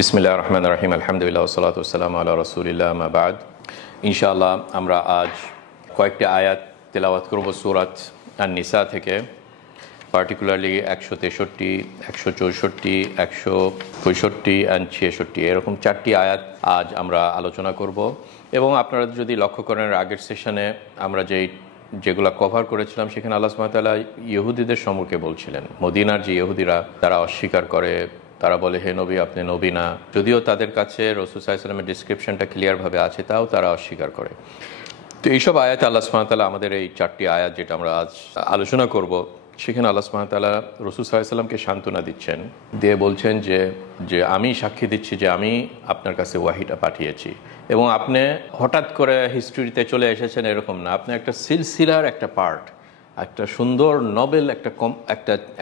বিসমিল্লাহির রহমানির রহিম আলহামদুলিল্লাহ ওয়াসসালাতু ওয়াসসালামু আলা রাসূলিল্লাহ আম্মা বা'দ। ইনশাআল্লাহ আমরা আজ কয়েকটি আয়াত তেলাওয়াত করব সূরাত আন-নিসা থেকে, পার্টিকুলারলি 163, 164, 165 and 66 এরকম 4টি আয়াত আজ আমরা আলোচনা করব। এবং আপনারা যদি লক্ষ্য করেন আগের সেশনে আমরা যেগুলো কভার করেছিলাম সেখানে আল্লাহ সুবহানাহু ওয়া তাআলা ইহুদিদের সম্পর্কে বলছিলেন। মদিনার যে ইহুদিরা তারা অস্বীকার করে, তারা বলে হে নবী আপনি নবী না, যদিও তাদের কাছে রাসূল সাল্লাল্লাহু আলাইহি ওয়াসাল্লামের ডেসক্রিপশনটা ক্লিয়ারভাবে আছে তাও তারা অস্বীকার করে। তো এইসব আয়াতে আল্লাহ সুবহানাহু ওয়া তাআলা আমাদের এই 4টি আয়াত যেটা আমরা আজ আলোচনা করব সেখানে আল্লাহ সুবহানাহু ওয়া তাআলা রাসূল সাল্লাল্লাহু আলাইহি ওয়াসাল্লামকে সান্ত্বনা দিচ্ছেন, দিয়ে বলছেন যে আমি সাক্ষী দিচ্ছি যে আমি আপনার কাছে ওয়াহিটা পাঠিয়েছি এবং আপনি হঠাৎ করে হিস্ট্রিতে চলে এসেছেন এরকম না, আপনি একটা সিলসিলার একটা পার্ট, একটা সুন্দর নভেল,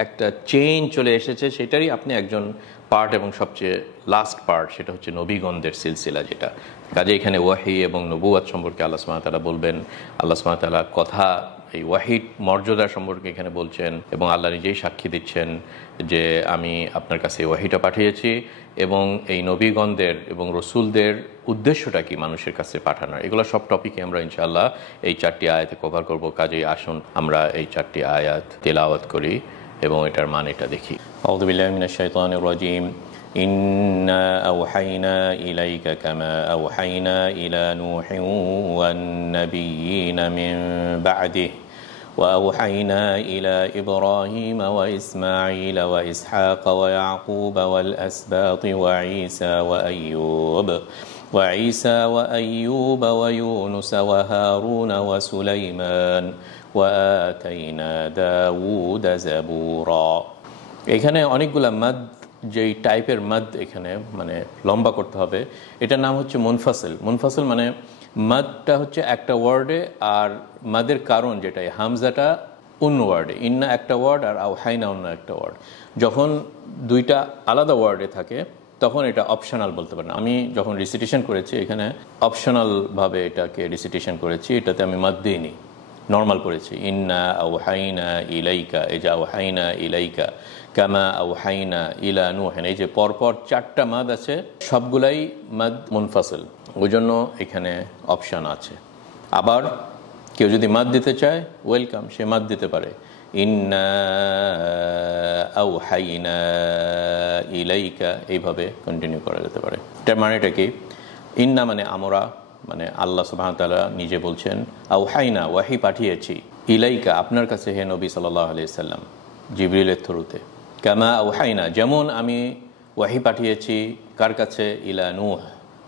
একটা চেইন চলে এসেছে, সেটারই আপনি একজন পার্ট এবং সবচেয়ে লাস্ট পার্ট, সেটা হচ্ছে নবীগণদের সিলসিলা যেটা। কাজে এখানে ওয়াহি এবং নবুয়াত সম্পর্কে আল্লাহ সুবহানাহু ওয়া তাআলা বলবেন, আল্লাহ সুবহানাহু ওয়া তাআলা কথা এই ওয়াহিদ মর্যাদা সম্পর্কে এখানে বলছেন এবং আল্লাহ নিজেই সাক্ষী দিচ্ছেন যে আমি আপনার কাছে ওয়াহিটা পাঠিয়েছি এবং এই নবীগণদের এবং রসুলদের উদ্দেশ্যটা কি মানুষের কাছে পাঠানোর, এগুলো সব টপিকে আমরা ইনশাআল্লাহ এই 4টি আয়াতে কভার করব। কাজেই আসুন আমরা এই 4টি আয়াত তেলাওয়াত করি এবং এটার মানেটা দেখি। আউযু বিল্লাহি মিনাশ শাইতানির রাজীম। ইন্না আওহাইনা ইলাইকা কামা আওহাইনা ইলা নূহিন ওয়ান নাবিয়্যিনা মিন বা'দিহি وأوحينا إلى إبراهيم وإسماعيل وإسحاق ويعقوب والأسباط وعيسى وأيوب ويونس وهارون وسليمان وآتينا داود زبورا। এখানে অনেকগুলা মাদ, যেই টাইপের মাদ এখানে মানে লম্বা করতে হবে, এটার নাম হচ্ছে মুনফাসিল। মুনফাসিল মানে মাদটা হচ্ছে একটা ওয়ার্ডে আর মাদের কারণ যেটা হামজাটা অন্য ওয়ার্ডে, ইন্না একটা ওয়ার্ড আর আওহাইনা অন্য একটা ওয়ার্ড। যখন দুইটা আলাদা ওয়ার্ডে থাকে তখন এটা অপশনাল বলতে পারেন। আমি যখন রিসিটেশন করেছি এখানে অপশনালভাবে এটাকে রিসিটেশন করেছি, এটাতে আমি মাদ দিইনি, নর্মাল পড়েছি। ইন্না আওহাইনা ইলাইকা, এই যে আওহাইনা ইলাইকা, কামা আওহাইনা ইলা নূহিন, এই যে পরপর 4টা মাদ আছে, সবগুলাই মাদ মুনফাসিল, ওই জন্য এখানে অপশান আছে। আবার কেউ যদি মাদ দিতে চায় ওয়েলকাম, সে মাদ দিতে পারে। ইন্না আওহাইনা ইলাইকা এইভাবে কন্টিনিউ করা যেতে পারে। এটার মানেটা কি? ইন্না মানে আমরা, মানে আল্লাহ সুবহানাহু ওয়া তাআলা নিজে বলছেন, আওহাইনা ওয়াহি পাঠিয়েছি, ইলাইকা আপনার কাছে হে নবী সাল্লাল্লাহু আলাইহি সাল্লাম, জিবরিলের থ্রুতে। কামা আওহাইনা যেমন আমি ওয়াহি পাঠিয়েছি কার কাছে? ইলা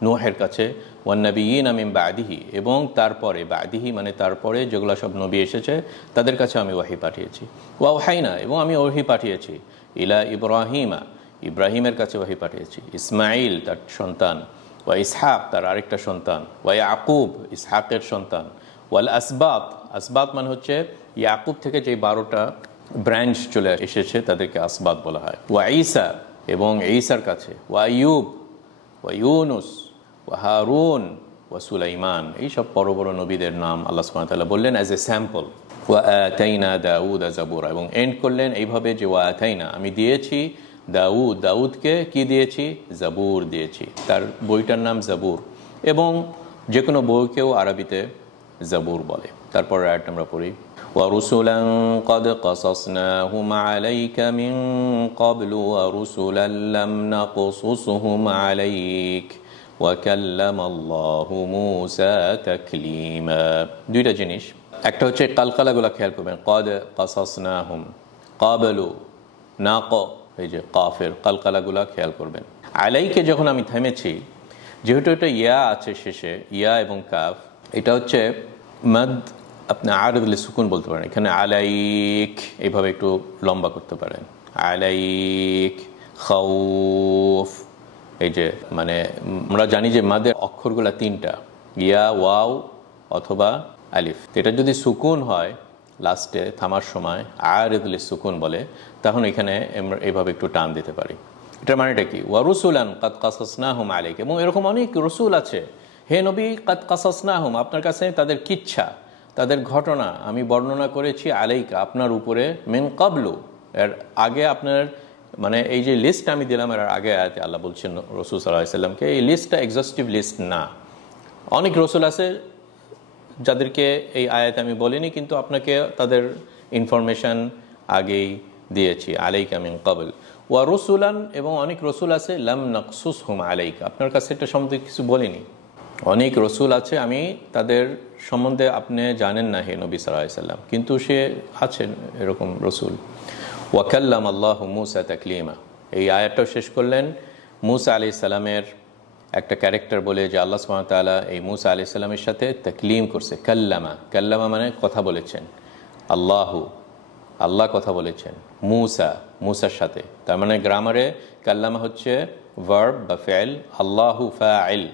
নূহের কাছে, ওয়ান নাবিয়্যিনা মিন বা'দিহি এবং তারপরে, বা'দিহি মানে তারপরে যেগুলো সব নবী এসেছে তাদের কাছে আমি ওয়াহি পাঠিয়েছি। ওয়া আওহাইনা এবং আমি ওয়াহি পাঠিয়েছি ইলা ইব্রাহিমা, ইব্রাহিমের কাছে ওয়াহি পাঠিয়েছি, ইসমাইল তার সন্তান, ওয়া ইসহাক তার আরেকটা সন্তান, ওয়া ইয়াকুব ইসহাকের সন্তান, ওয়াল আসবাত, আসবাত মানে হচ্ছে ইয়াকুব থেকে যে 12টা ব্রাঞ্চ চলে এসেছে তাদেরকে আসবাত বলা হয়। ওয়া ঈসা এবং ঈসার কাছে, ওয়া আইয়ুব, ওয়া ইউনুস, ওয়া হারুন, ওয়া সুলাইমান, এইসব বড় বড় নবীদের নাম আল্লাহ সুবহানাহু ওয়া তাআলা বললেন অ্যাজ এ স্যাম্পল। ওয়া আতাইনা দাউদ জাবুরা, এবং এন্ড করলেন এইভাবে যে ওয়া আতাইনা আমি দিয়েছি দাউদকে কি দিয়েছি? জাবুর দিয়েছি, তার বইটার নাম জাবুর, এবং যে কোনো বইকেও আরবিতে জাবুর বলে। তারপর আয়াত আমরা পড়ি, وَرُسُلًا قَدْ قَصَصْنَاهُمْ عَلَيْكَ مِنْ قَبْلُ وَرُسُلًا لَمْ نَقْصُصْهُمْ عَلَيْكَ وَكَلَّمَ اللَّهُ مُوسَى تَكْلِيمًا। দুইটা জিনিস, একটা হচ্ছে কালকালাগুলো খেয়াল করবেন, قَدْ قَصَصْنَاهُمْ, قَبْلُ নাক, এই যে কাফের কালকালাগুলা খেয়াল করবেন। আলাইকে যখন আমি থেমেছি, যেহেতু এটা ইয়া আছে শেষে, ইয়া এবং কাফ, এটা হচ্ছে মাদ, আপনি আরদুল সুকুন বলতে পারেন। এখানে আলাইক এইভাবে একটু লম্বা করতে পারেন, আলাইক, খাউফ, এই যে মানে আমরা জানি যে মাদের অক্ষরগুলা 3টা, ইয়া, ওয়াও অথবা আলিফ। এটা যদি সুকুন হয় লাস্টে থামার সময় আরদুল সুকুন বলে, তখন এখানে এইভাবে একটু টান দিতে পারি। এটার মানেটা কি? ওয়া রুসুলান কাদ কাসাসনাহুম আলাইক, এবং এরকম অনেক রসুল আছে হে নবী, কাদ কাসাসনাহুম আপনার কাছে তাদের কিচ্ছা, তাদের ঘটনা আমি বর্ণনা করেছি, আলাইকা আপনার উপরে, মিন কাবলু এর আগে আপনার মানে এই যে লিস্ট আমি দিলাম এর আগে আয়াতে আল্লাহ বলছেন রাসূল সাল্লাল্লাহু আলাইহি সাল্লামকে, এই লিস্টটা এক্সস্টিভ লিস্ট না। অনেক রসুল আছে যাদেরকে এই আয়াতে আমি বলিনি, কিন্তু আপনাকে তাদের ইনফরমেশন আগেই দিয়েছি, আলাইকা মিন ক্বাবল ওয়া রসুলান, এবং অনেক রসুল আছে লাম নাকসুসহুম আলাইকা, আপনার কাছে এটা সম্বন্ধে কিছু বলিনি। অনেক রসুল আছে আমি তাদের সম্বন্ধে আপনি জানেন না হে নবী সাল্লাল্লাহু আলাইহি সাল্লাম, কিন্তু সে আছেন এরকম রসুল। ওয়া কাল্লামা আল্লাহু মূসা তাকলিমা, এই আয়াতটাও শেষ করলেন মূসা আলাইহিস সালামের একটা ক্যারেক্টার বলে, যে আল্লাহ সুবহানাহু ওয়া তাআলা এই মূসা আলাইহিস সালামের সাথে তাকলিম করছে। কাল্লামা, কাল্লামা মানে কথা বলেছেন, আল্লাহ কথা বলেছেন মূসার সাথে। তার মানে গ্রামারে কাল্লামা হচ্ছে ভার্ব বা ফেল, আল্লাহু ফাইল,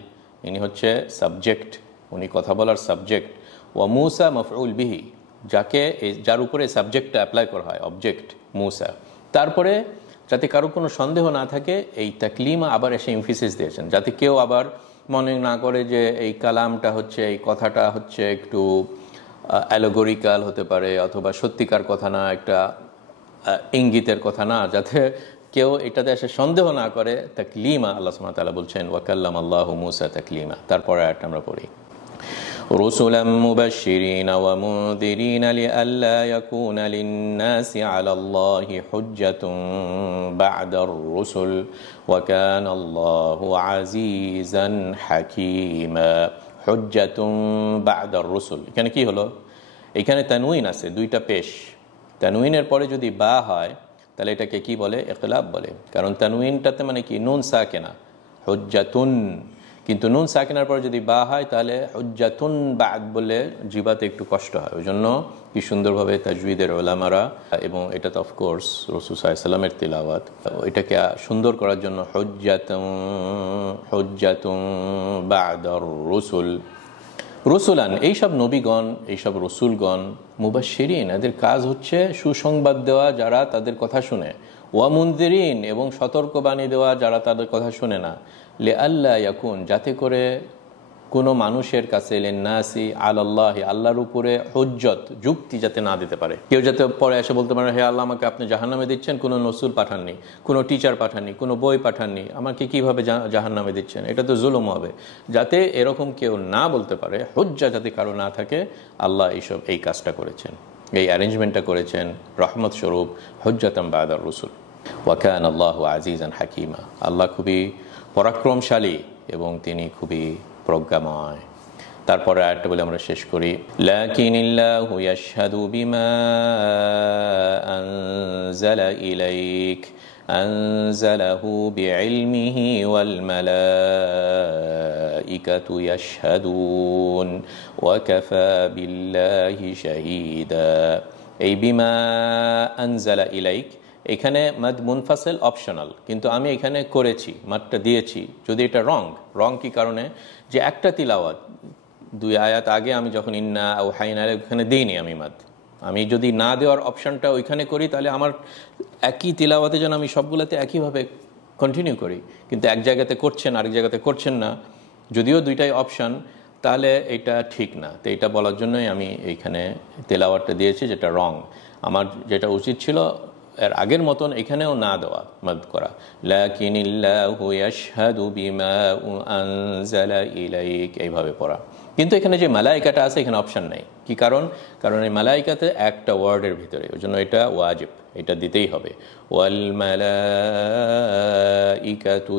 ইনি হচ্ছে সাবজেক্ট, উনি কথা বলার সাবজেক্ট। ওয়া মূসা মাফউল বিহি, যার উপরে সাবজেক্টটা অ্যাপ্লাই করা হয়, অবজেক্ট মূসা। তারপরে যাতে কারো কোনো সন্দেহ না থাকে, এই তাকলিমা আবার এসে এমফিসিস দিয়েছেন, যাতে কেউ আবার মনে না করে যে এই কালামটা হচ্ছে, এই কথাটা হচ্ছে একটু অ্যালোগরিক্যাল হতে পারে, অথবা সত্যিকার কথা না, একটা ইঙ্গিতের কথা না, যাতে কেউ এটাতে এসে সন্দেহ না করে। তাকলিমা, আল্লাহ সুবহানাহু ওয়া তাআলা বলছেন ওয়া কাল্লামা আল্লাহু মূসা তাকলিমা। তারপরে আয়াতটা আমরা পড়ি, রুসুলাম মুবাশশিরিনা ওয়া মুনযিরিনা লিআল্লা ইয়াকুনা লিন-নাসি আলাল্লাহি হুজ্জাতুন বা'দার রুসুল ওয়া কানা আল্লাহু আজিজান হাকীমা। হুজ্জাতুন বা'দার রুসুল, এখানে কি হলো? এখানে তানউইন আছে, দুইটা পেশ। তানউইনের পরে যদি বা হয় তাহলে এটাকে কি বলে? ইকলাব বলে, কারণ তানউইনটাতে মানে কি নুন সাকিনা, হুজ্জাতুন। কিন্তু নুন সাকিনার পর যদি বা হয় তাহলে হুজ্জাতুন বাদ বলে জিবাতে একটু কষ্ট হয়। ওই জন্য কি সুন্দরভাবে তাজউইদের উলামারা, এবং এটা তো অফকোর্স রাসূল সাল্লাল্লাহু আলাইহি সাল্লামের তিলাওয়াত, এটাকে সুন্দর করার জন্য হুজ্জাতুন বা'দার রুসুল, রসুলান, এইসব নবীগণ, এইসব রসুলগণ, মুবাশশিরিন, এদের কাজ হচ্ছে সুসংবাদ দেওয়া যারা তাদের কথা শুনে, ওয়া মুনযিরিন, এবং সতর্কবাণী দেওয়া যারা তাদের কথা শুনে না, লিআল্লা ইয়াকুন, যাতে করে কোনো মানুষের কাছে, লিন্নাসি আলাল্লাহি, আল্লাহর উপরে হুজ্জত, যুক্তি যাতে না দিতে পারে। কেউ যাতে পরে এসে বলতে পারে, হে আল্লাহ, আমাকে আপনি জাহান্নামে দিচ্ছেন, কোনো রসুল পাঠাননি, কোনো টিচার পাঠাননি, কোনো বই পাঠাননি, আমাকে কিভাবে জাহান্নামে দিচ্ছেন, এটা তো জুলুম হবে। যাতে এরকম কেউ না বলতে পারে, হুজ্জা যাতে কারো না থাকে, আল্লাহ এই কাজটা করেছেন, এই অ্যারেঞ্জমেন্টটা করেছেন রহমত স্বরূপ, হুজ্জাতাম বা'দার রুসুল। ওয়া কানা আল্লাহু আজিজান হাকীমা, আল্লাহ খুবই পরাক্রমশালী এবং তিনি খুবই প্রজ্ঞাময়। তারপরে আরেকটা বলে আমরা শেষ করি, লাকিনিল্লাহু ইয়াশহাদু বিমা আনজালা ইলাইক আনজালাহু বিইলমিহি ওয়াল মালাইকাতু ইয়াশহাদুন ওয়া কাফা বিল্লাহি শাহীদা। এই বিমা আনজালা ইলাইক, এখানে মাদ মুনফাসিল অপশনাল, কিন্তু আমি এখানে করেছি, মাদটা দিয়েছি, যদি এটা রং কি কারণে, যে একটা তিলাওয়াত, দুই আয়াত আগে আমি যখন ইন্না আওহাইনা ওখানে দিইনি আমি মাদ, আমি যদি না দেওয়ার অপশনটা ওইখানে করি, তাহলে আমার একই তিলাওয়াতে যেন আমি সবগুলোতে একইভাবে কন্টিনিউ করি, কিন্তু এক জায়গাতে করছেন আরেক জায়গাতে করছেন না, যদিও দুইটাই অপশান, তাহলে এটা ঠিক না। তো এটা বলার জন্যই আমি এইখানে তেলাওয়াতটা দিয়েছি, যেটা রং। আমার যেটা উচিত ছিল এর আগের মতন এখানেও না দেওয়া, মাদ করা, লাকিনিল্লাহু ইয়াশহাদু বিমা আনজালা ইলাইক, এইভাবে পড়া। কিন্তু এখানে যে মালাইকাটা আছে, এখানে অপশন নাই। কি কারণ এই মালাইকাতে একটা ওয়ার্ডের ভিতরে, ওই জন্য এটা ওয়াজিব, এটা দিতেই হবে। ওয়াল মালাইকাতু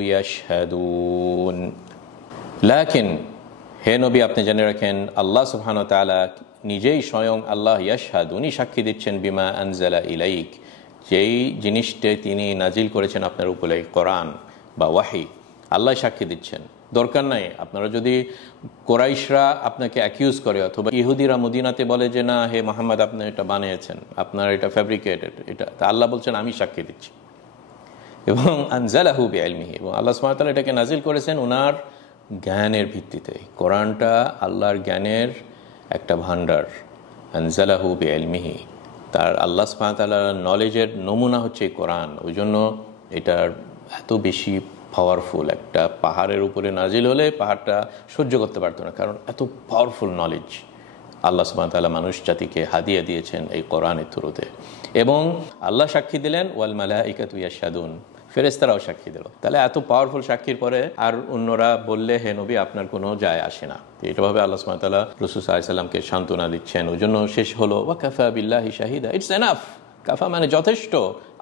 ইয়াশহাদুন, লাকিন, হে নবী আপনি জেনে রাখেন, আল্লাহ সুবহানাহু ওয়া তাআলা নিজেই স্বয়ং আল্লাহ ইয়াশহাদ, উনি সাক্ষী দিচ্ছেন, বিমা আনজালা ইলাইক, যেই জিনিসটা তিনি নাজিল করেছেন আপনার উপরে, কোরআন বা ওয়াহি, আল্লাহ সাক্ষী দিচ্ছেন। দরকার নাই আপনারা যদি কোরাইশরা আপনাকে অ্যাকিউজ করে, অথবা ইহুদিরা মদিনাতে বলে যে না হে মুহাম্মদ আপনি এটা বানিয়েছেন, আপনার এটা ফ্যাব্রিকেটেড, এটা তা আল্লাহ বলছেন আমি সাক্ষী দিচ্ছি। এবং আনজালাহু বিইলমিহি, এবং আল্লাহ সুবহানাহু ওয়া তাআলা এটাকে নাজিল করেছেন ওনার জ্ঞানের ভিত্তিতে। কোরআনটা আল্লাহর জ্ঞানের একটা ভান্ডার, আনজালাহু বিইলমিহি, তার আল্লাহ সুবহানাহু ওয়া তাআলার নলেজের নমুনা হচ্ছে এই কোরআন। ওই জন্য এটার এত বেশি পাওয়ারফুল, একটা পাহাড়ের উপরে নাজিল হলে পাহাড়টা সহ্য করতে পারতো না, কারণ এত পাওয়ারফুল নলেজ আল্লাহ সুবহানাহু ওয়া তাআলা মানুষ জাতিকে হাদিয়া দিয়েছেন এই কোরআনের থ্রুতে। এবং আল্লাহ সাক্ষী দিলেন ওয়াল মালাইকাতু ইয়াশহাদুন, ফেরেশতারাও সাক্ষী দিল। তাহলে এত পাওয়ারফুল সাক্ষীর পরে আর অন্যরা বললে হে নবী আপনার কোনো যায় আসে না। এটাভাবে আল্লাহ সুবহানাহু ওয়া তাআলা রাসূল সাল্লাল্লাহু আলাইহি সাল্লামকে সান্ত্বনা দিচ্ছেন। ওই জন্য শেষ হলো ওয়া কাফা বিল্লাহি শাহিদা, ইটস এনাফ। কাফা মানে যথেষ্ট,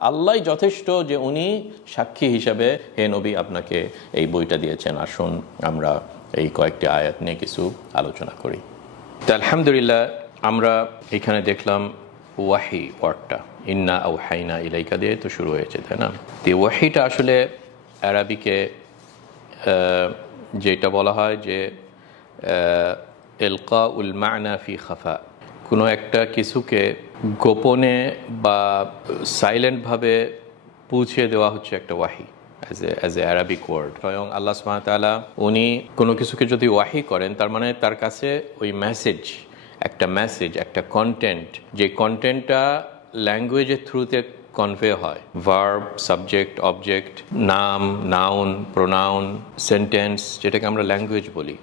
আল্লাহই যথেষ্ট যে উনি সাক্ষী হিসাবে হে নবী আপনাকে এই বইটা দিয়েছেন। আসুন আমরা এই কয়েকটি আয়াত নিয়ে কিছু আলোচনা করি। তো আলহামদুলিল্লাহ আমরা এখানে দেখলাম ওয়াহি ওয়ার্ডটা ইন্না আওহাইনা ইলাইকা দিয়ে তো শুরু হয়েছে, তাই না? তো ওয়াহিটা আসলে আরবিকে যেটা বলা হয় যে ইলকা উল মা'না ফি খাফা, কোনো একটা কিছুকে গোপনে বা সাইলেন্টভাবে পৌঁছে দেওয়া হচ্ছে একটা ওয়াহি, অ্যাজ এ অ্যারাবিক ওয়ার্ড। স্বয়ং আল্লাহ সুবহানাহু ওয়া তাআলা উনি কোনো কিছুকে যদি ওয়াহি করেন, তার মানে তার কাছে ওই মেসেজ, একটা কন্টেন্ট, যে কন্টেন্টটা ল্যাঙ্গুয়েজের থ্রুতে কনভে হয়, ভার্ব, সাবজেক্ট, অবজেক্ট, নাম, নাউন, প্রোনাউন, সেন্টেন্স, যেটাকে আমরা ল্যাঙ্গুয়েজ বলি।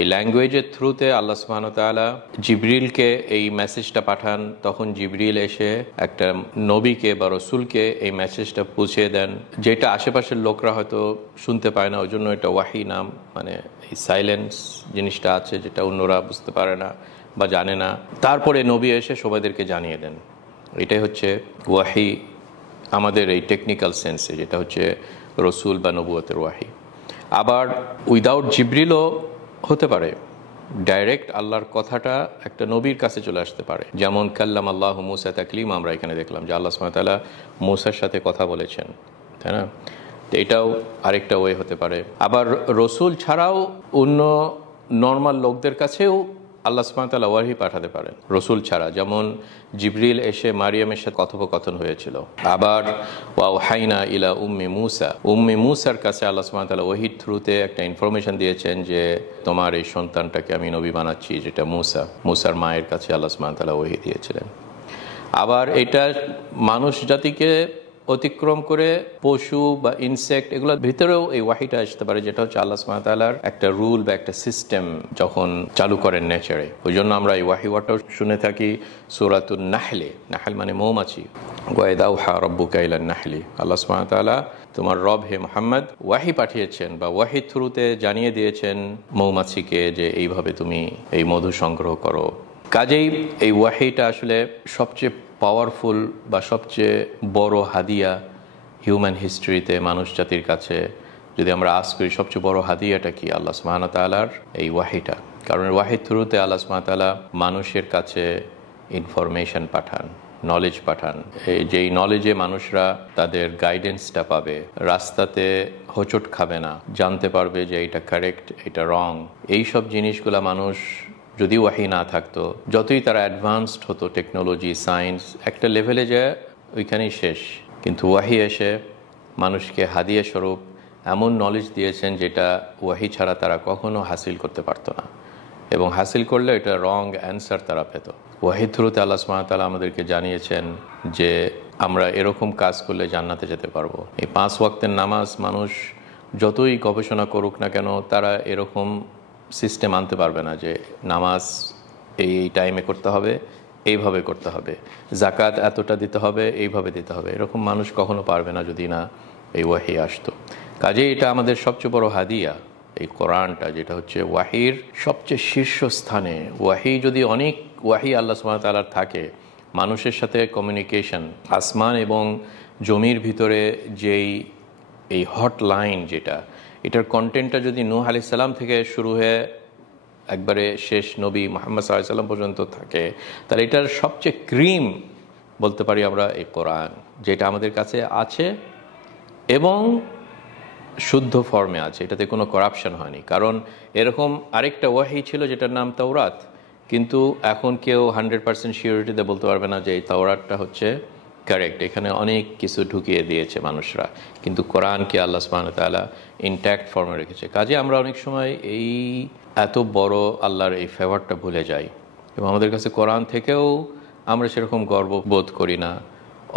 এই ল্যাঙ্গুয়েজের থ্রুতে আল্লাহ সুবহানাহু ওয়া তাআলা জিবরিলকে এই মেসেজটা পাঠান, তখন জিবরিল এসে একটা নবীকে বা রসুলকে এই মেসেজটা পৌঁছে দেন, যেটা আশেপাশের লোকরা হয়তো শুনতে পায় না। ওই জন্য এটা ওয়াহি নাম, মানে এই সাইলেন্স জিনিসটা আছে যেটা অন্যরা বুঝতে পারে না বা জানে না। তারপরে নবী এসে সবাইদেরকে জানিয়ে দেন। এটাই হচ্ছে ওয়াহি আমাদের এই টেকনিক্যাল সেন্সে, যেটা হচ্ছে রসুল বা নবুয়তের ওয়াহি। আবার উইদাউট জিবরিলও হতে পারে, ডাইরেক্ট আল্লাহর কথাটা একটা নবীর কাছে চলে আসতে পারে। যেমন কাল্লাম আল্লাহু মূসা তাকলিমা, আমরা এখানে দেখলাম যে আল্লাহ সুবহানাহু ওয়া তাআলা মূসার সাথে কথা বলেছেন, তাই না? তো এটাও আরেকটা ওয়ে হতে পারে। আবার রসুল ছাড়াও অন্য নর্মাল লোকদের কাছেও আল্লাহ সুবহানাহু ওয়া তাআলা ওয়াহি পাঠাতে পারেন রসুল ছাড়া, যেমন জিবরিল এসে মারিয়ামের সাথে কথোপকথন হয়েছিল। আবার ওয়াহাইনা ইলা উম্মি মুসার কাছে আল্লাহ সুবহানাহু ওয়া তাআলা ওয়াহির থ্রুতে একটা ইনফরমেশন দিয়েছেন যে তোমার এই সন্তানটাকে আমি নবী বানাচ্ছি, যেটা মুসার মায়ের কাছে আল্লাহ সুবহানাহু ওয়া তাআলা ওয়াহি দিয়েছিলেন। আবার এটা মানুষ জাতিকে অতিক্রম করে পশু বা ইনসেক্ট এগুলোর ভিতরেও এই ওয়াহিটা আসতে পারে, যেটা হচ্ছে আল্লাহ সুবহানাহু ওয়া তাআলার একটা রুল বা একটা সিস্টেম যখন চালু করেন নেচারে। ওই জন্য আমরা এই ওয়াহি ওয়াটাও শুনে থাকি সূরাতুন নাহলে, নাহল মানে মৌমাছি, ওয়া ইযা আওহা রাব্বুকা ইলান নাহলি, আল্লাহ সুবহানাহু ওয়া তাআলা তোমার রব হে মুহাম্মদ ওয়াহি পাঠিয়েছেন বা ওয়াহির থ্রুতে জানিয়ে দিয়েছেন মৌমাছিকে যে এইভাবে তুমি এই মধু সংগ্রহ করো। কাজেই এই ওয়াহিটা আসলে সবচেয়ে পাওয়ারফুল বা সবচেয়ে বড় হাদিয়া হিউম্যান হিস্ট্রিতে মানুষ জাতির কাছে। যদি আমরা আস করি সবচেয়ে বড় হাদিয়াটা কি, আল্লাহ সুবহানাহু ওয়া তাআলার এই ওয়াহিটা। কারণ ওয়াহির থ্রুতে আল্লাহ সুবহানাহু ওয়া তাআলা মানুষের কাছে ইনফরমেশন পাঠান, নলেজ পাঠান, যেই নলেজে মানুষরা তাদের গাইডেন্সটা পাবে, রাস্তাতে হোঁচট খাবে না, জানতে পারবে যে এটা কারেক্ট, এটা রং। এই সব জিনিসগুলা মানুষ যদি ওয়াহি না থাকতো, যতই তারা অ্যাডভান্সড হতো টেকনোলজি, সায়েন্স, একটা লেভেলে যে ওইখানেই শেষ। কিন্তু ওয়াহি এসে মানুষকে হাদিয়া স্বরূপ এমন নলেজ দিয়েছেন যেটা ওয়াহি ছাড়া তারা কখনো হাসিল করতে পারতো না, এবং হাসিল করলে এটা রং অ্যান্সার তারা পেত। ওয়াহির থ্রুতে আল্লাহ সুবহানাহু ওয়া তাআলা আমাদেরকে জানিয়েছেন যে আমরা এরকম কাজ করলে জান্নাতে যেতে পারবো। এই 5 ওয়াক্তের নামাজ মানুষ যতই গবেষণা করুক না কেন, তারা এরকম সিস্টেম আনতে পারবে না যে নামাজ এই টাইমে করতে হবে, এইভাবে করতে হবে, জাকাত এতটা দিতে হবে, এইভাবে দিতে হবে। এরকম মানুষ কখনো পারবে না যদি না এই ওয়াহি আসতো। কাজেই এটা আমাদের সবচেয়ে বড় হাদিয়া, এই কোরআনটা, যেটা হচ্ছে ওয়াহির সবচেয়ে শীর্ষস্থানে। ওয়াহি যদি অনেক ওয়াহি আল্লাহ সুবহানাহু ওয়া তাআলার থাকে, মানুষের সাথে কমিউনিকেশন, আসমান এবং জমির ভিতরে যেই এই হটলাইন, যেটা এটার কন্টেন্টটা যদি নূহ আলাইহিস সালাম থেকে শুরু হয়ে একবারে শেষ নবী মুহাম্মদ সাল্লাল্লাহু আলাইহি ওয়াসাল্লাম পর্যন্ত থাকে, তাহলে এটার সবচেয়ে ক্রিম বলতে পারি আমরা এই কোরআন, যেটা আমাদের কাছে আছে এবং শুদ্ধ ফর্মে আছে, এটাতে কোনো করাপশন হয়নি। কারণ এরকম আরেকটা ওয়াহি ছিল যেটার নাম তাওরাত, কিন্তু এখন কেউ 100% শিওরিটিতে বলতে পারবে না যে এই তাওরাতটা হচ্ছে কারেক্ট। এখানে অনেক কিছু ঢুকিয়ে দিয়েছে মানুষরা, কিন্তু কোরআনকে আল্লাহ সুবহানাহু ওয়া তাআলা ইনট্যাক্ট ফর্মে রেখেছে। কাজে আমরা অনেক সময় এই এত বড় আল্লাহর এই ফেভারটা ভুলে যাই, এবং আমাদের কাছে কোরআন থেকেও আমরা সেরকম গর্ববোধ করি না,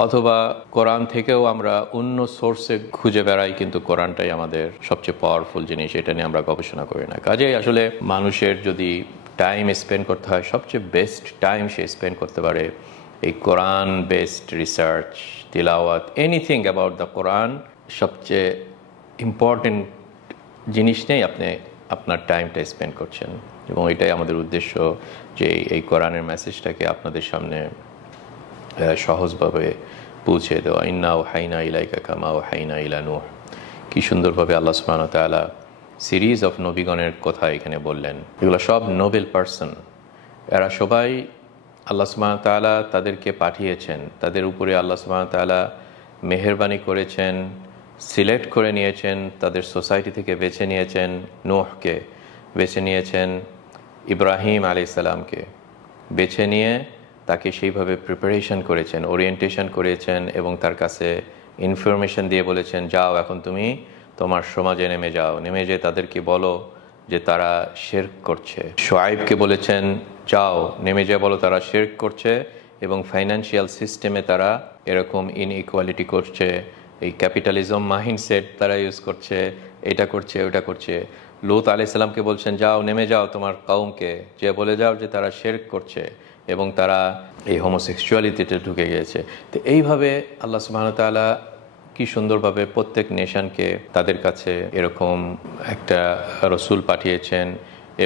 অথবা কোরআন থেকেও আমরা অন্য সোর্সে খুঁজে বেড়াই, কিন্তু কোরআনটাই আমাদের সবচেয়ে পাওয়ারফুল জিনিস, এটা নিয়ে আমরা গবেষণা করি না। কাজেই আসলে মানুষের যদি টাইম স্পেন্ড করতে হয়, সবচেয়ে বেস্ট টাইম সে স্পেন্ড করতে পারে এই কোরআন বেসড রিসার্চ, তিলাওয়াত, এনিথিং অ্যাবাউট দ্য কোরআন, সবচেয়ে ইম্পর্টেন্ট জিনিস নেই আপনি আপনার টাইমটা স্পেন্ড করছেন। এবং এটাই আমাদের উদ্দেশ্য, যে এই কোরআনের মেসেজটাকে আপনাদের সামনে সহজভাবে পৌঁছে দেওয়া। ইন্না ওয়াহাইনা ইলাইকা কামা ওয়াহাইনা ইলা নূহ। কি সুন্দরভাবে আল্লাহ সুবহানাহু ওয়া তাআলা সিরিজ অফ নবীগণের কথা এখানে বললেন। এগুলো সব নোবেল পারসন, এরা সবাই আল্লাহ সুবহানাহু ওয়া তাআলা তাদেরকে পাঠিয়েছেন, তাদের উপরে আল্লাহ সুবহানাহু ওয়া তাআলা মেহেরবানি করেছেন, সিলেক্ট করে নিয়েছেন, তাদের সোসাইটি থেকে বেছে নিয়েছেন। নূহকে বেছে নিয়েছেন, ইব্রাহিম আলাইহিস সালামকে বেছে নিয়ে তাকে সেইভাবে প্রিপারেশন করেছেন, ওরিয়েন্টেশন করেছেন, এবং তার কাছে ইনফরমেশন দিয়ে বলেছেন, যাও এখন তুমি তোমার সমাজে নেমে যাও, নেমে যেয়ে তাদেরকে বলো যে তারা শিরক করছে। শুআইবকে বলেছেন, যাও নেমে যেয়ে বলো তারা শিরক করছে এবং ফাইন্যান্সিয়াল সিস্টেমে তারা এরকম ইনইকুয়ালিটি করছে, এই ক্যাপিটালিজম মাইন্ডসেট তারা ইউজ করছে, এটা করছে ওটা করছে। লূত আলাইহিস সালামকে বলছেন, যাও নেমে যাও তোমার কওমকে, যে বলে যাও যে তারা শিরক করছে এবং তারা এই হোমোসেক্সুয়ালিটিতে ঢুকে গিয়েছে। তো এইভাবে আল্লাহ সুবহানাহু ওয়া তাআলা কি সুন্দরভাবে প্রত্যেক নেশনকে তাদের কাছে এরকম একটা রসুল পাঠিয়েছেন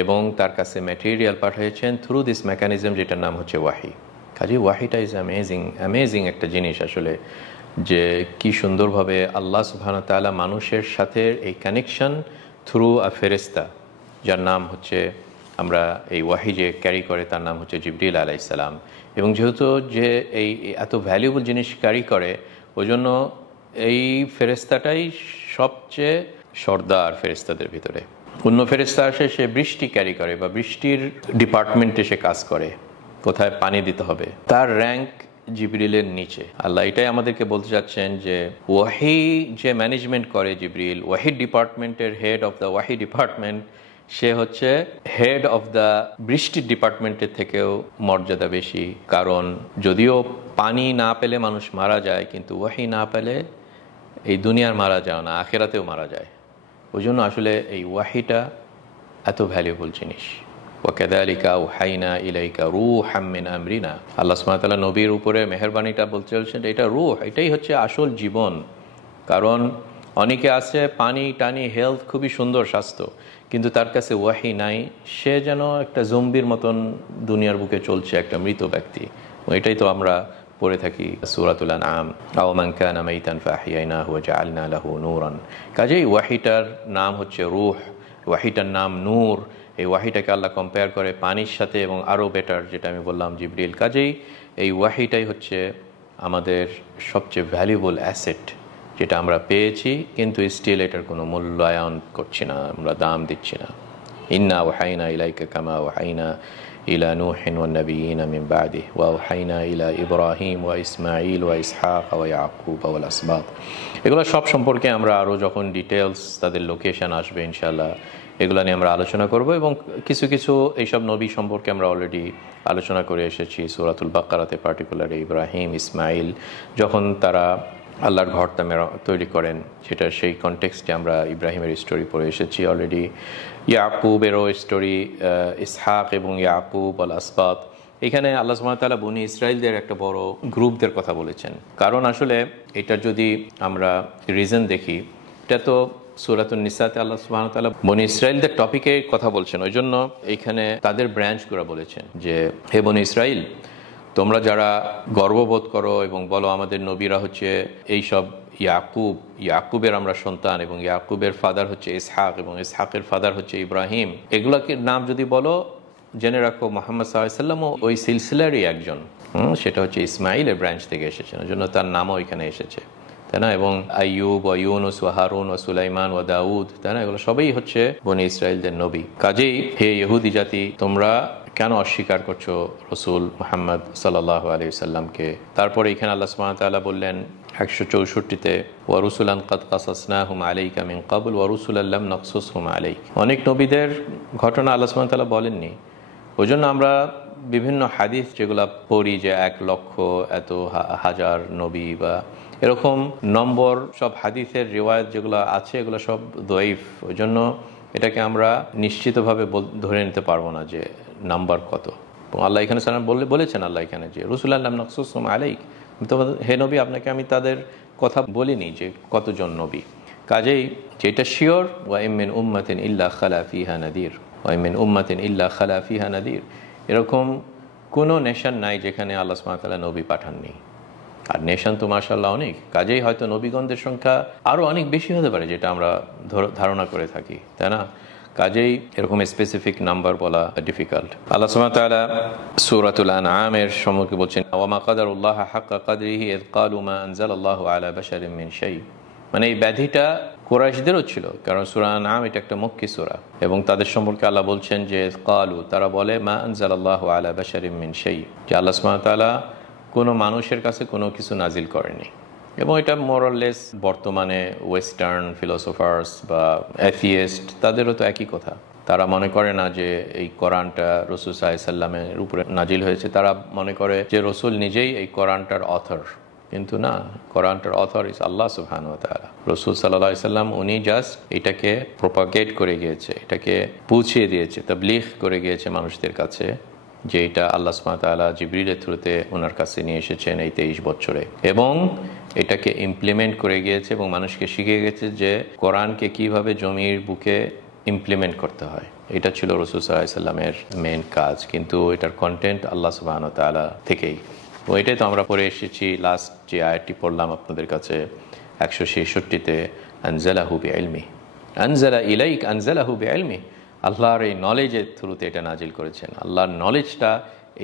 এবং তার কাছে ম্যাটেরিয়াল পাঠিয়েছেন থ্রু দিস মেকানিজম, যেটার নাম হচ্ছে ওয়াহি। কাজে ওয়াহিটা ইজ অ্যামেজিং একটা জিনিস আসলে, যে কি সুন্দরভাবে আল্লাহ সুবহানাহু ওয়া তাআলা মানুষের সাথে এই কানেকশন থ্রু আ ফেরেশতা, যার নাম হচ্ছে, আমরা এই ওয়াহি যে ক্যারি করে তার নাম হচ্ছে জিবরিল আলাইহিস সালাম। এবং যেহেতু যে এই এত ভ্যালুয়েবল জিনিস ক্যারি করে, ওই জন্য এই ফেরেশতাটাই সবচেয়ে সর্দার ফেরেশতাদের ভিতরে। অন্য ফেরেশতা আসে, সে বৃষ্টি ক্যারি করে বা বৃষ্টির ডিপার্টমেন্টে সে কাজ করে, কোথায় পানি দিতে হবে, তার র্যাঙ্ক জিবরিলের নিচে। আল্লাহ এটাই আমাদেরকে বলতে চাচ্ছেন যে ওয়াহি যে ম্যানেজমেন্ট করে জিবরিল, ওয়াহি ডিপার্টমেন্টের হেড অফ দ্য ওয়াহি ডিপার্টমেন্ট, সে হচ্ছে হেড অফ দ্য বৃষ্টির ডিপার্টমেন্টের থেকেও মর্যাদা বেশি। কারণ যদিও পানি না পেলে মানুষ মারা যায়, কিন্তু ওয়াহি না পেলে এই দুনিয়ার মারা যায় না, আখিরাতেও মারা যায়। ওই জন্য আসলে এই ওয়াহিটা এত ভ্যালুয়েবল জিনিস। ওয়াকাযালিকা আওহাইনা ইলাইকা রূহাম মিন আমরিনা। আল্লাহ সুবহানাহু ওয়া তাআলা নবীর উপরে মেহেরবানিটা বলতে চলছেন, এটা রূহ, এটাই হচ্ছে আসল জীবন। কারণ অনেকে আছে পানি টানি হেলথ খুবই সুন্দর স্বাস্থ্য, কিন্তু তার কাছে ওয়াহি নাই, সে যেন একটা জম্বির মতন দুনিয়ার বুকে চলছে, একটা মৃত ব্যক্তি। এটাই তো আমরা পড়ে থাকি সূরাতুল আনআম, আও মান কানা মাইতান ফাহিয়াইনাহু ওয়া জাআলনা লাহু নূরান। কাজেই ওয়াহিটার নাম হচ্ছে রূহ, ওয়াহিটার নাম নূর। এই ওয়াহিটাকে আল্লাহ কম্পেয়ার করে পানির সাথে, এবং আরও বেটার যেটা আমি বললাম জিবরিল। কাজেই এই ওয়াহিটাই হচ্ছে আমাদের সবচেয়ে ভ্যালুয়েবল অ্যাসেট, যেটা আমরা পেয়েছি কিন্তু স্টিল এটার কোনো মূল্যায়ন করছি না, আমরা দাম দিচ্ছি না। ইন্না ওয়াহাইনা ইলাইকা কামা ওয়াহাইনা ইলা নূহিন ওয়ান নাবিয়িনা মিন বাদিহি ওয়া ওয়াহাইনা ইলা ইব্রাহিম ওয়া ইসমাঈল ওয়া ইসহাক ওয়া ইয়াকুব ওয়াল আসবাত। এগুলো সব সম্পর্কে আমরা আরও যখন ডিটেলস, তাদের লোকেশন আসবে ইনশাআল্লাহ, এগুলো নিয়ে আমরা আলোচনা করব। এবং কিছু কিছু এইসব নবী সম্পর্কে আমরা অলরেডি আলোচনা করে এসেছি সূরাতুল বাকারাতে, পার্টিকুলারলি ইব্রাহিম ইসমাঈল যখন তারা আল্লাহর ঘর তৈরি করেন, সেটা সেই কনটেক্সটে আমরা ইব্রাহিমের স্টোরি পড়ে এসেছি অলরেডি। ইয়াকুবেরও স্টোরি, ইসহাক এবং ইয়াকুব আল আসবাত। এখানে আল্লাহ সুবহানাহু ওয়া তাআলা বনি ইসরাইলদের একটা বড় গ্রুপদের কথা বলেছেন। কারণ আসলে এটার যদি আমরা রিজন দেখি, এটা তো সূরাতুন নিসাতে আল্লাহ সুবহানাহু ওয়া তাআলা বনি ইসরাইলদের টপিকে কথা বলছেন, ওই জন্য এইখানে তাদের ব্রাঞ্চগুলো বলেছেন যে, হে বনি ইসরাইল, তোমরা যারা গর্ববোধ করো এবং বলো আমাদের নবীরা হচ্ছে এইসব ইয়াকুবের আমরা সন্তান, এবং ইয়াকুবের ফাদার হচ্ছে ইসহাক, এবং ইসহাকের ফাদার হচ্ছে ইব্রাহিম, এগুলাকে নাম যদি বলো, জেনে রাখো মুহাম্মদ সাল্লাল্লাহু আলাইহি ওয়াসাল্লামও ওই সিলসিলারই একজন। সেটা হচ্ছে ইসমাইলের ব্রাঞ্চ থেকে এসেছেন, ওই জন্য তার নামও এখানে এসেছে, তাই না? এবং আইয়ুব ওয়া ইউনুস ওয়া হারুন ওয়া সুলাইমান ওয়া দাউদ, তাই না? এগুলো সবই হচ্ছে বনি ইসরাইলদের নবী। কাজেই হে ইহুদি জাতি, তোমরা কেন অস্বীকার করছো রসুল মুহাম্মদ সাল্লাল্লাহু আলাইহি ওয়াসাল্লামকে? তারপরে এখানে আল্লাহ সুবহানাহু ওয়া তাআলা বললেন 164-তে, ওয়া রুসুলান কাদ কাসাসনাহুম আলাইকা মিন ক্বাবল ওয়া রুসুলান লাম নাকসুসহুম আলাইক। অনেক নবীদের ঘটনা আল্লাহ সুবহানাহু ওয়া তাআলা বলেননি। ওই জন্য আমরা বিভিন্ন হাদিস যেগুলো পড়ি যে 1 লক্ষ এত হাজার নবী বা এরকম নম্বর, সব হাদিসের রিওয়ায়াত যেগুলো আছে এগুলো সব দঈফ। ওই জন্য এটাকে আমরা নিশ্চিতভাবে ধরে নিতে পারবো না যে নাম্বার কত। আল্লাহ এখানে সালাম বলেছেন আল্লাহ এখানে যে রসুল আল্লাহ নকসুসুম আলাইক, তো হে নবী আপনাকে আমি তাদের কথা বলিনি যে কতজন নবী। কাজেই যেটা শিওর, ওয়াইমিন উম্মাতিন ইল্লা খালা ফিহা নাদির, ওয়াইমিন উম্মাতিন ইল্লা খালা ফিহা নাদির, এরকম কোনো নেশন নাই যেখানে আল্লাহ সুবহানাহু ওয়া তাআলা নবী পাঠাননি। আর নেশন তো মাশাআল্লাহ অনেক, কাজেই হয়তো নবীগণদের সংখ্যা আরও অনেক বেশি হতে পারে যেটা আমরা ধারণা করে থাকি, তাই না? কাজেই এরকম স্পেসিফিক নাম্বার বলা ডিফিকাল্ট। আল্লাহ সুবহানাহু ওয়া তাআলা সূরাতুল আনআমের সম্পর্কে বলছেন, ওয়া মা কাদারুল্লাহ হাক্কা কাদরিহি ইয ক্বালু মা আনজালাল্লাহু আলা বাশারিন মিন শাই। মানে এই ব্যাধিটা কুরাইশদেরও ছিল, কারণ সূরা আনআম এটা একটা মক্কি সূরা, এবং তাদের সম্পর্কে আল্লাহ বলছেন যে ক্বালু, তারা বলে মা আনজালাল্লাহু আলা বাশারিন মিন শাই, যে আল্লাহ সুবহানাহু ওয়া তাআলা কোনো মানুষের কাছে কোনো কিছু নাজিল করেনি। এবং এটা মোরাললেস বর্তমানে ওয়েস্টার্ন ফিলোসোফার্স বা অ্যাথিয়েস্ট তাদেরও তো একই কথা। তারা মনে করে না যে এই কোরআনটা রাসূল সাল্লাল্লাহু আলাইহি সাল্লামের উপরে নাজিল হয়েছে, তারা মনে করে যে রাসূল নিজেই এই কোরআনটার অথর, কিন্তু না, কোরআনটার অথর ইজ আল্লাহ সুবহানাহু ওয়া তাআলা। রাসূল সাল্লাল্লাহু আলাইহি সাল্লাম উনি জাস্ট এটাকে প্রপাগেট করে গিয়েছে, এটাকে পৌঁছিয়ে দিয়েছে, তাবলীগ করে গিয়েছে মানুষদের কাছে, যে এটা আল্লাহ সুবহানাহু ওয়া তাআলা জিবরিলের থ্রুতে ওনার কাছে নিয়ে এসেছেন এই 23 বছরে, এবং এটাকে ইমপ্লিমেন্ট করে গিয়েছে এবং মানুষকে শিখিয়ে গেছে যে কোরআনকে কিভাবে জমির বুকে ইমপ্লিমেন্ট করতে হয়। এটা ছিল রাসূল সাল্লাল্লাহু আলাইহি সাল্লামের মেইন কাজ, কিন্তু এটার কন্টেন্ট আল্লাহ সুবহানাহু ওয়া তাআলা থেকেই। তো এটাই তো আমরা পড়ে এসেছি, লাস্ট যে আয়াতটি পড়লাম আপনাদের কাছে 166-তে, আনজালাহু বিইলমি, আনজালা ইলাইক আনজালাহু বিইলমি, আল্লাহর এই নলেজের থ্রুতে এটা নাজিল করেছেন। আল্লাহর নলেজটা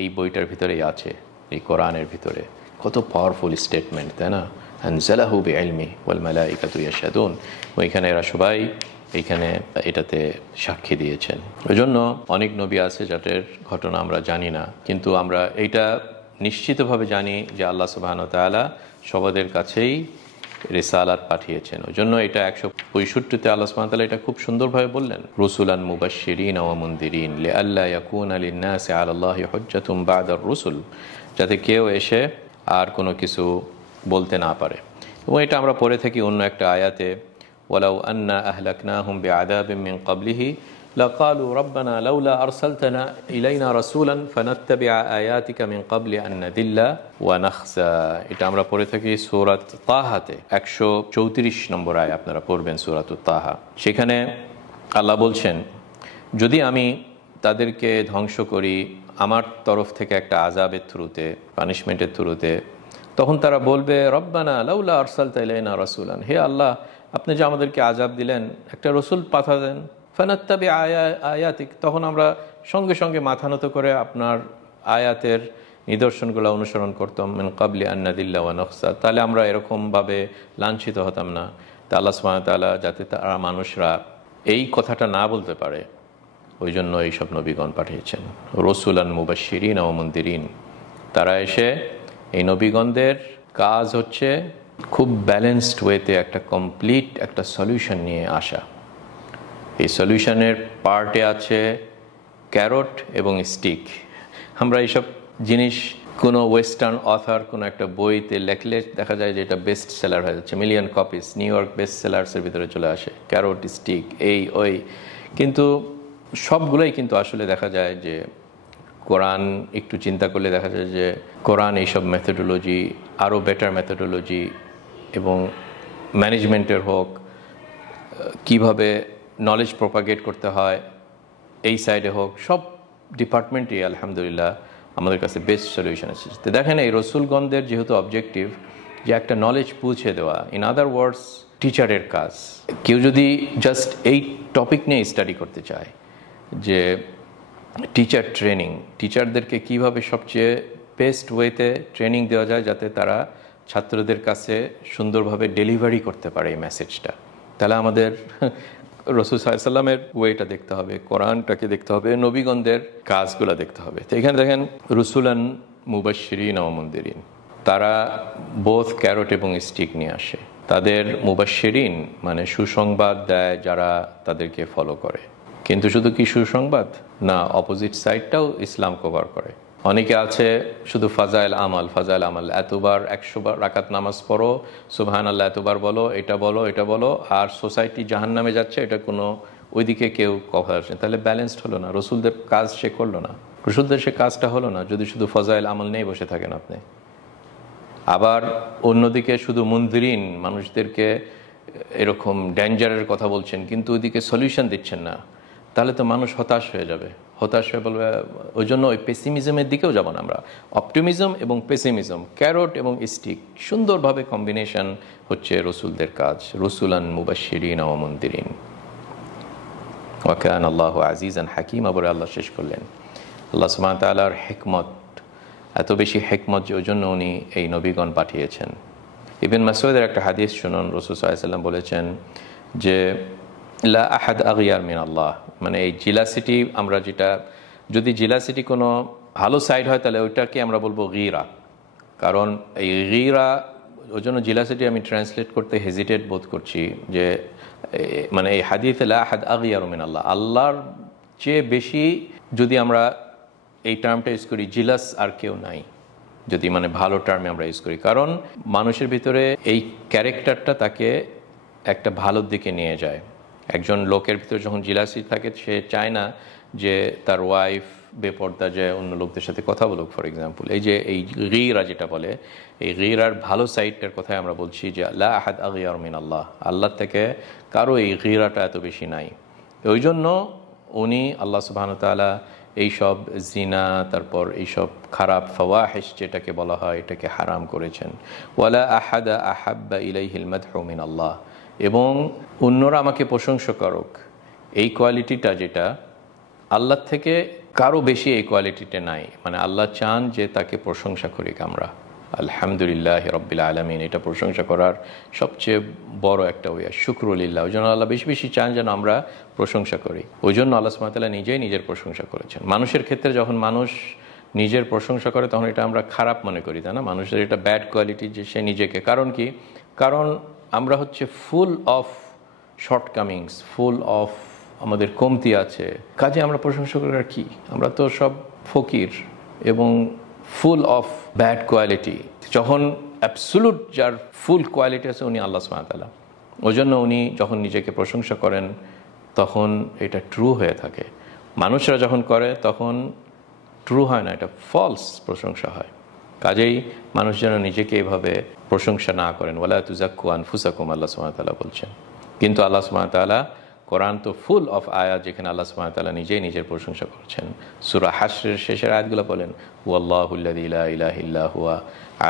এই বইটার ভিতরেই আছে, এই কোরআনের ভিতরে। কত পাওয়ারফুল স্টেটমেন্ট, তাই না? আনজালাহু বিইলমি ওয়াল মালাইকাতু ইয়াশহাদুন, ওইখানে এরা সবাই এইখানে এটাতে সাক্ষী দিয়েছেন। ওই জন্য অনেক নবী আছে যাদের ঘটনা আমরা জানি না, কিন্তু আমরা এইটা নিশ্চিতভাবে জানি যে আল্লাহ সুবহানাহু ওয়া তাআলা সবাদের কাছেই রিসালাত পাঠিয়েছেন। ওই জন্য এটা 165-তে আল্লাহ সুবহানাহু ওয়া তাআলা এটা খুব সুন্দরভাবে বললেন, রুসুলান মুবাশশিরিন ওয়া মুনদিরিন লিআল্লা ইয়াকুনা লিন-নাসি আলাল্লাহি হুজ্জাতুন বা'দার রুসুল, যাতে কেউ এসে আর কোনো কিছু বলতে না পারে। এবং এটা আমরা পড়ে থাকি অন্য একটা আয়াতে, ওয়ালাউ আন্না আহলাকনাহুম বিআযাবিন মিন ক্বাবলিহি লাকালু রাব্বানা লাউলা আরসালতানা ইলাইনা রাসূলান ফানাত্তাবিআ আয়াতিকা মিন ক্বাবলি আন নাদিল্লা ওয়া নাখসা। এটা আমরা পড়ে থাকি সূরাত তাহাতে 134 নম্বর আয়াত, আপনারা পড়বেন সূরাতুত তাহা। সেখানে আল্লাহ বলছেন, যদি আমি তাদেরকে ধ্বংস করি আমার তরফ থেকে একটা আযাবের থ্রুতে, পানিশমেন্টের থ্রুতে, তখন তারা বলবে রব্বানা লাউলা আরসালতা ইলাইনা রাসূলান, হে আল্লাহ আপনি যে আমাদেরকে আযাব দিলেন, একটা রসুল পাঠা দেন, ফানাত্তাবি আয়াতিক, তখন আমরা সঙ্গে সঙ্গে মাথা নত করে আপনার আয়াতের নিদর্শনগুলো অনুসরণ করতাম, মিন ক্বাবলি আন নাদিল্লা ওয়া নাখসা, তাহলে আমরা এরকমভাবে লাঞ্ছিত হতাম না। তা আল্লাহ সুবহানাহু ওয়া তাআলা যাতে তারা মানুষরা এই কথাটা না বলতে পারে, ওই জন্য এইসব নবীগণ পাঠিয়েছেন, রসুলান মুবাশশিরিন ওয়া মুনদিরিন। তারা এসে এই নবীগণদের কাজ হচ্ছে খুব ব্যালেন্সড ওয়েতে একটা কমপ্লিট একটা সলিউশন নিয়ে আসা। এই সলিউশনের পার্টে আছে ক্যারট এবং স্টিক। আমরা এইসব জিনিস কোনো ওয়েস্টার্ন অথার কোনো একটা বইতে লেখলে দেখা যায় যে এটা বেস্ট সেলার হয়ে যাচ্ছে, million copies, New York best সেলার্সের ভিতরে চলে আসে, ক্যারট স্টিক এই ওই, কিন্তু সবগুলোই কিন্তু আসলে দেখা যায় যে কোরআন একটু চিন্তা করলে দেখা যায় যে কোরআন এইসব মেথোডোলজি, আরও বেটার মেথোডোলজি এবং ম্যানেজমেন্টের হোক, কিভাবে নলেজ প্রপাগেট করতে হয় এই সাইডে হোক, সব ডিপার্টমেন্টই আলহামদুলিল্লাহ আমাদের কাছে বেস্ট সলিউশন এসেছে। তো দেখেন এই রসুলগণদের যেহেতু অবজেক্টিভ যে একটা নলেজ পৌঁছে দেওয়া, ইন আদার ওয়ার্ডস টিচারের কাজ। কেউ যদি জাস্ট এই টপিক নিয়ে স্টাডি করতে চায় যে টিচার ট্রেনিং, টিচারদেরকে কিভাবে সবচেয়ে বেস্ট ওয়েতে ট্রেনিং দেওয়া যায় যাতে তারা ছাত্রদের কাছে সুন্দরভাবে ডেলিভারি করতে পারে এই মেসেজটা, তাহলে আমাদের রাসূল সাল্লাল্লাহু আলাইহি সাল্লামের ওয়েটা দেখতে হবে, কোরআনটাকে দেখতে হবে, নবীগণদের কাজগুলো দেখতে হবে। তো এখানে দেখেন রুসুলান মুবাশশিরিন ওয়া মুনদিরিন, তারা বোথ ক্যারট এবং স্টিক নিয়ে আসে। তাদের মুবাশশিরিন মানে সুসংবাদ দেয় যারা তাদেরকে ফলো করে, কিন্তু শুধু কি সুসংবাদ না, অপোজিট সাইডটাও ইসলাম কভার করে। অনেকে আছে শুধু ফাজাইল আমাল, এতবার 100 বার রাকাত নামাজ পড়ো, সুবহানাল্লাহ এতবার বলো, এটা বলো, এটা বলো, আর সোসাইটি জাহান্নামে যাচ্ছে, এটা কোনো ওইদিকে কেউ কভার আসে, তাহলে ব্যালেন্সড হলো না, রসুলদের কাজ সে করলো না। রসুলদের সে কাজটা হলো না যদি শুধু ফজাইল আমল নিয়ে বসে থাকেন আপনি। আবার অন্যদিকে শুধু মুনদিরিন মানুষদেরকে এরকম ডেঞ্জারের কথা বলছেন কিন্তু ওইদিকে সলিউশন দিচ্ছেন না, তাহলে তো মানুষ হতাশ হয়ে যাবে, হতাশ হয়ে বলবে। ওই জন্য ওই পেসিমিজমের দিকেও যাব না আমরা। অপটিমিজম এবং পেসিমিজম, ক্যারট এবং স্টিক, সুন্দরভাবে কম্বিনেশন হচ্ছে রসুলদের কাজ। রসুলান মুবাশশিরিন ওয়া মুনদিরিন ওয়া কানা আল্লাহু আজিজান হাকিমা বলে আল্লাহ শেষ করলেন। আল্লাহ সুবহানাহু ওয়া তাআলার হিকমত, এত বেশি হিকমত যে ওই জন্য উনি এই নবীগণ পাঠিয়েছেন। ইবনে মাসউদের একটা হাদিস শুনুন, রাসূল সাল্লাল্লাহু আলাইহি ওয়াসাল্লাম বলেছেন যে লা আহাদ আগিয়ার মিন আল্লাহ, মানে এই জিলাসিটি, আমরা যেটা, যদি জিলাসিটি কোনো ভালো সাইড হয় তাহলে ওইটাকে আমরা বলবো গীরা। কারণ এই গীরা, ওই জন্য জিলাসিটি আমি ট্রান্সলেট করতে হেজিটেট বোধ করছি, যে মানে এই হাদিসে লা আহাদ আগিয়ার মিন আল্লাহ, আল্লাহর চেয়ে বেশি যদি আমরা এই টার্মটা ইউজ করি, জিলাস আর কেউ নাই, যদি মানে ভালো টার্মে আমরা ইউজ করি। কারণ মানুষের ভিতরে এই ক্যারেক্টারটা তাকে একটা ভালোর দিকে নিয়ে যায়। একজন লোকের ভিতরে যখন জিলাসি থাকে, সে চায় না যে তার ওয়াইফ বেপর্দা যে অন্য লোকদের সাথে কথা বলুক, ফর এক্সাম্পল। এই যে এই গীরা যেটা বলে, এই গীরার ভালো সাইডটার কথাই আমরা বলছি যে লা আহাদ আগিয়ার মিন আল্লাহ, আল্লাহ থেকে কারো এই গীরাটা এত বেশি নাই। ওই জন্য উনি আল্লাহ সুবহানাহু ওয়া তাআলা এইসব জিনা, তারপর এইসব খারাপ ফাওয়াহিশ যেটাকে বলা হয়, এটাকে হারাম করেছেন। ওয়ালা আহাদা আহাব্বা ইলাইহিল মাদহু মিন আল্লাহ, এবং অন্যরা আমাকে প্রশংসা করুক, এই কোয়ালিটিটা যেটা আল্লাহ থেকে কারো বেশি এই কোয়ালিটিটা নাই। মানে আল্লাহ চান যে তাকে প্রশংসা করি আমরা, আলহামদুলিল্লাহ রাব্বিল আলামিন, এটা প্রশংসা করার সবচেয়ে বড় একটা ওয়া, শুকরুলিল্লাহ। ওই জন্য আল্লাহ বেশি বেশি চান যেন আমরা প্রশংসা করি। ওই জন্য আল্লাহ সুবহানাহু ওয়া তাআলা নিজেই নিজের প্রশংসা করেছেন। মানুষের ক্ষেত্রে যখন মানুষ নিজের প্রশংসা করে তখন এটা আমরা খারাপ মনে করি, তাই না? মানুষের এটা ব্যাড কোয়ালিটি যে সে নিজেকে, কারণ কি? কারণ আমরা হচ্ছে full of shortcomings, full of আমাদের কমতি আছে, কাজে আমরা প্রশংসা করার কি? আমরা তো সব ফকির এবং ফুল অফ ব্যাড কোয়ালিটি। যখন অ্যাবসোলুট যার ফুল কোয়ালিটি আছে উনি আল্লাহ সুবহানাহু ওয়া তাআলা। ওই জন্য উনি যখন নিজেকে প্রশংসা করেন তখন এটা ট্রু হয়ে থাকে। মানুষরা যখন করে তখন ট্রু হয় না, এটা ফলস প্রশংসা হয়। কাজেই মানুষ যেন নিজেকে এভাবে প্রশংসা না করেন। ওয়ালা তুজাক্কু আনফুসাকুম, আল্লাহ সুবহানাহু ওয়া তাআলা বলছেন। কিন্তু আল্লাহ সুবহানাহু ওয়া তাআলা কোরআন তো ফুল অফ আয়াত, যেখানে আল্লাহ সুবহানাহু ওয়া তাআলা নিজেই নিজের প্রশংসা করছেন। সূরা হাশরের শেষের আয়াতগুলো বলেন, ওয়াল্লাহুল্লাযী লা ইলাহা ইল্লা হুয়া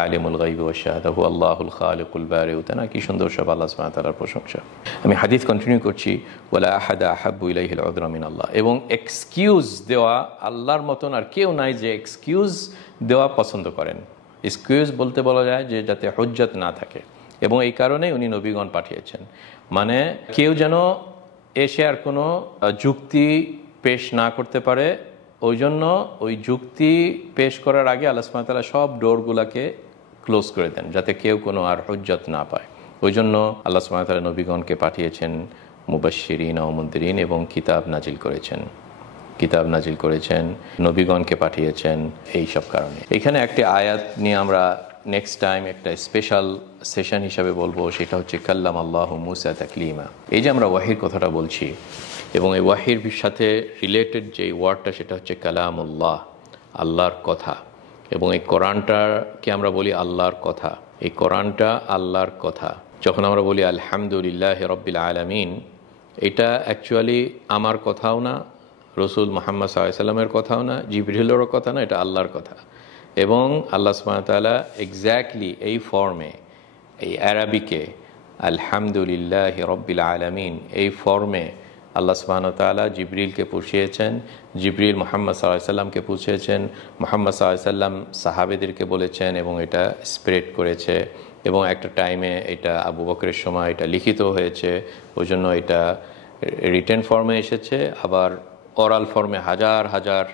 আলিমুল গায়বি ওয়াশ শাহাদা হুয়াল্লাহুল খালিকুল বারিউ। তানা কি সুন্দর সব আল্লাহ সুবহানাহু ওয়া তাআলার প্রশংসা। আমি হাদিস কন্টিনিউ করছি, ওয়ালা আহাদা আহাব্বু ইলাইহিল উযরা মিন আল্লাহ। এবং এক্সকিউজ দেওয়া, আল্লাহর মতন আর কেউ নাই যে এক্সকিউজ দেওয়া পছন্দ করেন। এক্সকিউজ বলতে বলা যায় যে যাতে হুজ্জত না থাকে, এবং এই কারণেই উনি নবীগণ পাঠিয়েছেন। মানে কেউ যেন এসে আর কোনো যুক্তি পেশ না করতে পারে। ওই জন্য ওই যুক্তি পেশ করার আগে আল্লাহ সুবহানাহু ওয়া তাআলা সব ডোরগুলোকে ক্লোজ করে দেন, যাতে কেউ কোনো আর হুজ্জত না পায়। ওই জন্য আল্লাহ সুবহানাহু ওয়া তাআলা নবীগণকে পাঠিয়েছেন মুবাশশিরিন ওয়া মুনদিরিন, এবং কিতাব নাজিল করেছেন, নবীগণকে পাঠিয়েছেন এই সব কারণে। এখানে একটি আয়াত নিয়ে আমরা নেক্সট টাইম একটা স্পেশাল সেশন হিসাবে বলবো, সেটা হচ্ছে কাল্লাম আল্লাহু মুসা তাকলিমা। এই যে আমরা ওয়াহির কথাটা বলছি, এবং এই ওয়াহির সাথে রিলেটেড যে ওয়ার্ডটা সেটা হচ্ছে কালামুল্লাহ, আল্লাহর কথা। এবং এই কোরআনটাকে আমরা বলি আল্লাহর কথা। এই কোরআনটা আল্লাহর কথা। যখন আমরা বলি আলহামদুলিল্লাহি রাব্বিল আলামিন, এটা অ্যাকচুয়ালি আমার কথাও না, রসুল মুহাম্মদ সাল্লাল্লাহু আলাইহি ওয়াসাল্লামের কথাও না, জিবরিলেরও কথা না, এটা আল্লাহর কথা। এবং আল্লাহ সুবহানাহু ওয়া তাআলা এক্স্যাক্টলি এই ফর্মে, এই আরবিকে আলহামদুলিল্লাহি রাব্বিল আলামিন, এই ফর্মে আল্লাহ সুবহানাহু ওয়া তাআলা জিবরিলকে পুষিয়েছেন। জিবরিল মুহাম্মদ সাল্লাল্লাহু আলাইহি ওয়াসাল্লামকে পুষিয়েছেন, মুহাম্মদ সাল্লাল্লাহু আলাইহি ওয়াসাল্লাম সাহাবেদেরকে বলেছেন, এবং এটা স্প্রেড করেছে। এবং একটা টাইমে এটা আবু বকরের সময় এটা লিখিত হয়েছে, ওই জন্য এটা রিটেন ফর্মে এসেছে। আবার ওরাল ফর্মে হাজার হাজার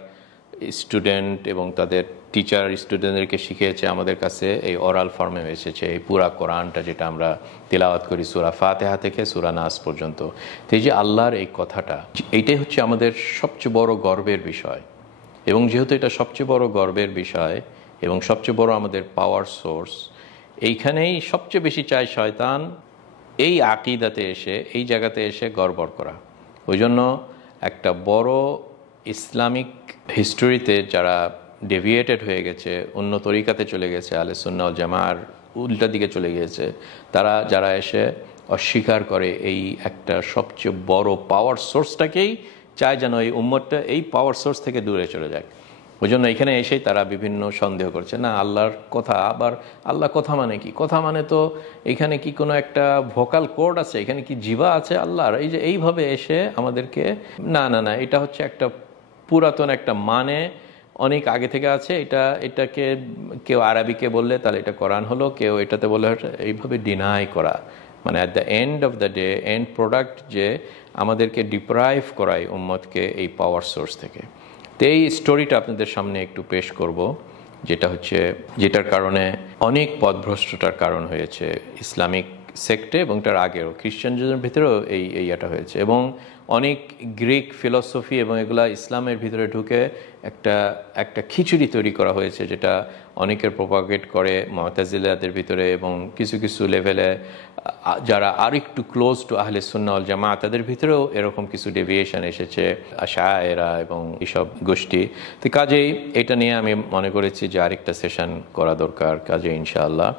স্টুডেন্ট এবং তাদের টিচার স্টুডেন্টদেরকে শিখিয়েছে, আমাদের কাছে এই ওরাল ফর্মে এসেছে এই পুরা কোরআনটা, যেটা আমরা তিলাওয়াত করি সূরা ফাতিহা থেকে সূরা নাস পর্যন্ত। তো এই যে আল্লাহর এই কথাটা, এইটাই হচ্ছে আমাদের সবচেয়ে বড় গর্বের বিষয়। এবং যেহেতু এটা সবচেয়ে বড় গর্বের বিষয় এবং সবচেয়ে বড় আমাদের পাওয়ার সোর্স, এইখানেই সবচেয়ে বেশি চায় শয়তান এই আকীদাতে এসে, এই জায়গাতে এসে গড়বড় করা। ওই জন্য একটা বড় ইসলামিক হিস্টোরিতে যারা ডেভিয়েটেড হয়ে গেছে, অন্য তরিকাতে চলে গেছে, আহলে সুন্নাহ ওয়াল জামাআর উল্টা দিকে চলে গিয়েছে, তারা যারা এসে অস্বীকার করে এই একটা সবচেয়ে বড় পাওয়ার সোর্সটাকেই, চায় যেন এই উম্মতটা এই পাওয়ার সোর্স থেকে দূরে চলে যায়। ওই জন্য এখানে এসেই তারা বিভিন্ন সন্দেহ করছে, না আল্লাহর কথা, আবার আল্লাহ কথা মানে কি? কথা মানে তো এখানে কি কোনো একটা ভোকাল কোড আছে, এখানে কি জিভা আছে আল্লাহর? এই যে এইভাবে এসে আমাদেরকে, না না না, এটা হচ্ছে একটা পুরাতন একটা মানে, অনেক আগে থেকে আছে, এটাকে কেউ আরবিকে বললে তাহলে এটা কোরআন হলো, কেউ এটাতে বললে এইভাবে ডিনাই করা, মানে at the end of the day and product যে আমাদেরকে ডিপ্রাইভ করায় উম্মতকে এই পাওয়ার সোর্স থেকে। তো এই স্টোরিটা আপনাদের সামনে একটু পেশ করব, যেটার কারণে অনেক পথভ্রষ্টতার কারণ হয়েছে ইসলামিক সেক্টে, এবং তার আগেও খ্রিশ্চানদের ভিতরেও এইটা হয়েছে, এবং অনেক গ্রিক ফিলসফি এবং এগুলা ইসলামের ভিতরে ঢুকে একটা খিচুড়ি তৈরি করা হয়েছে, যেটা অনেকের প্রপাগেট করে মুতাজিলাদের ভিতরে, এবং কিছু কিছু লেভেলে যারা আর একটু ক্লোজ টু আহলে সুন্নাহ ওয়াল জামাআহ তাদের ভিতরেও এরকম কিছু ডেভিয়েশন এসেছে, আশায়েরা এবং এইসব গোষ্ঠী। তো কাজেই এটা নিয়ে আমি মনে করেছি যে আরেকটা সেশন করা দরকার। কাজে ইনশাআল্লাহ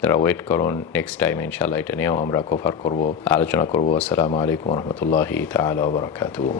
তারা ওয়েট করুন, নেক্সট টাইম ইনশাআল্লাহ এটা নিয়েও আমরা কভার করব, আলোচনা করব। আসসালামু আলাইকুম ওয়া রাহমাতুল্লাহি তাআলা ওয়া বারাকাতুহু।